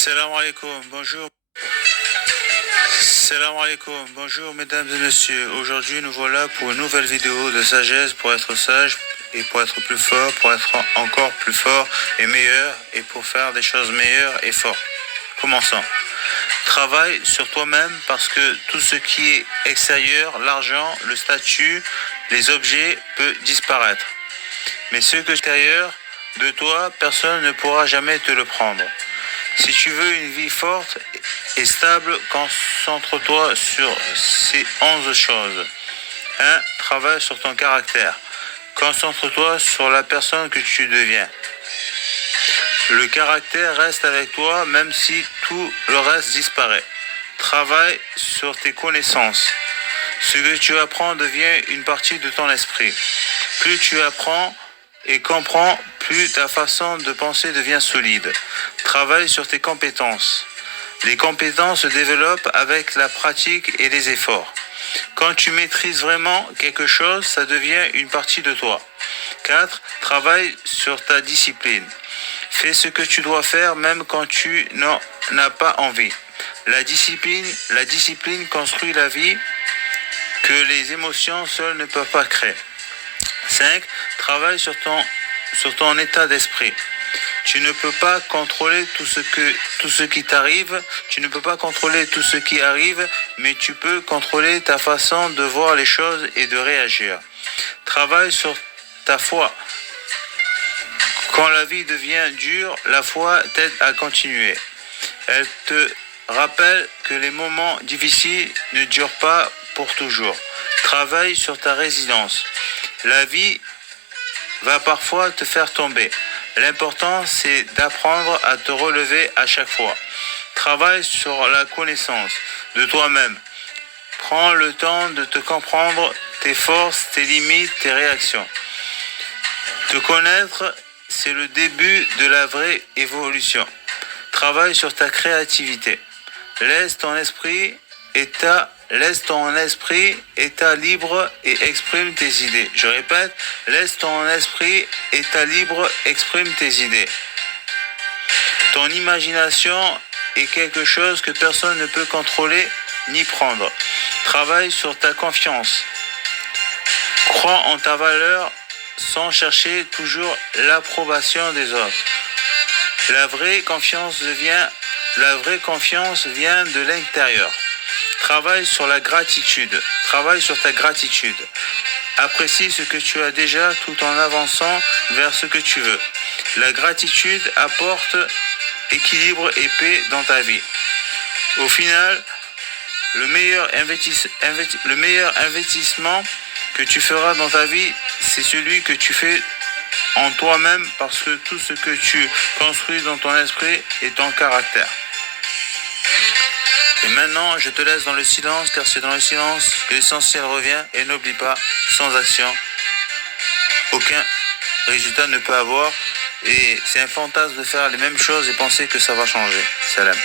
Salam alaikum, bonjour. Salam alaikum, bonjour mesdames et messieurs. Aujourd'hui nous voilà pour une nouvelle vidéo de sagesse pour être sage et pour être plus fort, pour être encore plus fort et meilleur et pour faire des choses meilleures et fortes. Commençons. Travaille sur toi-même parce que tout ce qui est extérieur, l'argent, le statut, les objets peut disparaître. Mais ce que est extérieur de toi, personne ne pourra jamais te le prendre. Si tu veux une vie forte et stable, concentre-toi sur ces 11 choses. 1. Travaille sur ton caractère. Concentre-toi sur la personne que tu deviens. Le caractère reste avec toi même si tout le reste disparaît. Travaille sur tes connaissances. Ce que tu apprends devient une partie de ton esprit. Plus tu apprends et comprends, plus ta façon de penser devient solide. Travaille sur tes compétences. Les compétences se développent avec la pratique et les efforts. Quand tu maîtrises vraiment quelque chose, ça devient une partie de toi. 4. Travaille sur ta discipline. Fais ce que tu dois faire même quand tu n'en as pas envie. La discipline construit la vie que les émotions seules ne peuvent pas créer. 5. Travaille sur ton état d'esprit. Tu ne peux pas contrôler tout ce qui t'arrive, tu ne peux pas contrôler tout ce qui arrive, mais tu peux contrôler ta façon de voir les choses et de réagir. Travaille sur ta foi. Quand la vie devient dure, la foi t'aide à continuer. Elle te rappelle que les moments difficiles ne durent pas pour toujours. Travaille sur ta résilience. La vie va parfois te faire tomber. L'important, c'est d'apprendre à te relever à chaque fois. Travaille sur la connaissance de toi-même. Prends le temps de te comprendre, tes forces, tes limites, tes réactions. Te connaître, c'est le début de la vraie évolution. Travaille sur ta créativité. Laisse ton esprit état libre et exprime tes idées. Je répète, laisse ton esprit état libre, exprime tes idées. Ton imagination est quelque chose que personne ne peut contrôler ni prendre. Travaille sur ta confiance. Crois en ta valeur sans chercher toujours l'approbation des autres. La vraie confiance vient de l'intérieur. Travaille sur la gratitude. Travaille sur ta gratitude. Apprécie ce que tu as déjà tout en avançant vers ce que tu veux. La gratitude apporte équilibre et paix dans ta vie. Au final, le meilleur investissement que tu feras dans ta vie, c'est celui que tu fais en toi-même parce que tout ce que tu construis dans ton esprit est ton caractère. Et maintenant, je te laisse dans le silence, car c'est dans le silence que l'essentiel revient. Et n'oublie pas, sans action, aucun résultat ne peut avoir. Et c'est un fantasme de faire les mêmes choses et penser que ça va changer. Salam.